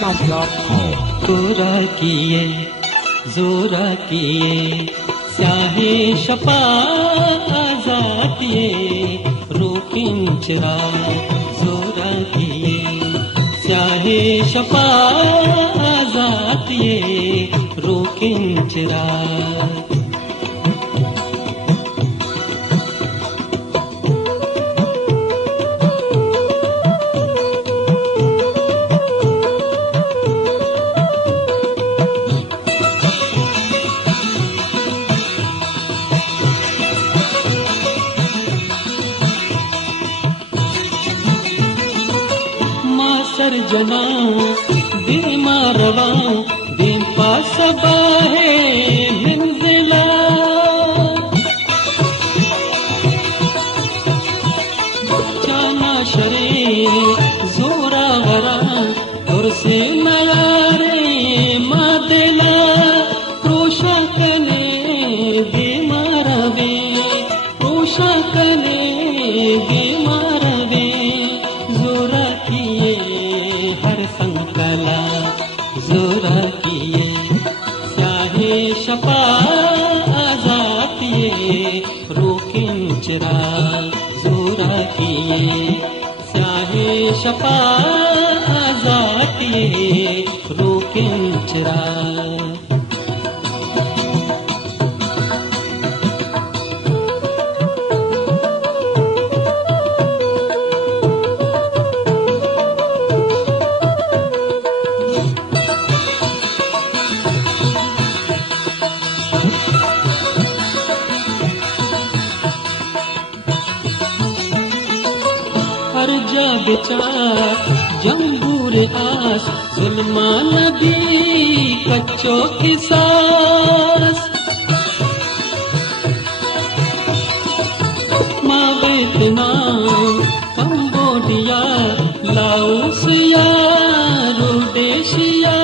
SoundCloud.com तोरा किए जोरा किए स्याहे शपा आजातिये रोकिन चिरा जोरा किए स्याहे शपा आजातिये रोकिन चिरा सर्जना बीमारवा दीपा सबाहे मंजिला चाना शरे जोरा वरा और से नयारे मादेला रोशा कने बीमारवे रोशा कने बीमारवे जोरा किए हर संकला जोरा किए स्याहे शपा आजातिये रोकिन चिरा जोरा किए स्याहे शपा आजातिये रोकिन चिरा जा बेचार जंबूर आस सुलमान नबी कच्चो किसास वियतनाम कंबोडिया लाओसिया रोडेशिया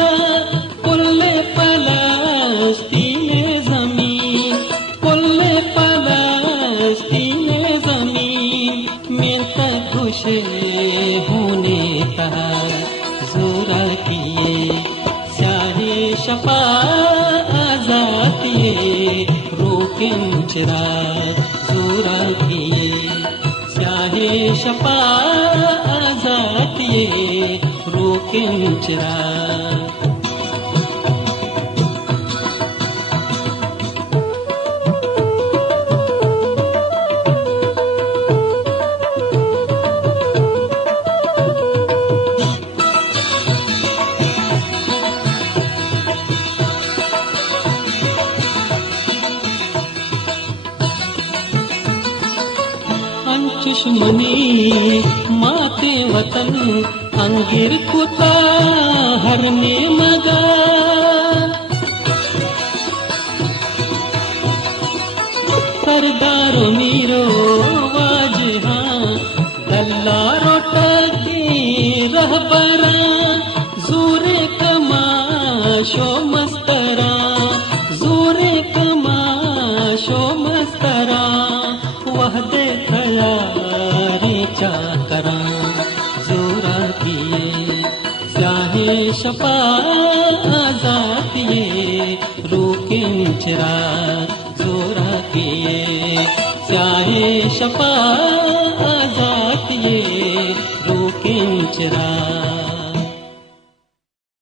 कुल्ले फलस्तीन ज़मीन कुल्ले फलस्तीन ज़मीन में तक खुश होने तहा जोरा किए स्याहे शफा आजातिये रोकिन चिरा जोरा किए स्याहे शफा आजातिये रोकिन चिरा चुश्मनी माते वतन अंगिर कुता हरने मगा सरदारो मीरो वाजहा दल्लारो टकी रहबरा जोरे कमाशो मस्तरा जोरे कमाशो मस्तरा वहदे तैयारी चाकरा जोरा किए स्याहे शफा आजातिये रोकिन चिरा जोरा किए स्याहे शफा आजातिये रोकिन चिरा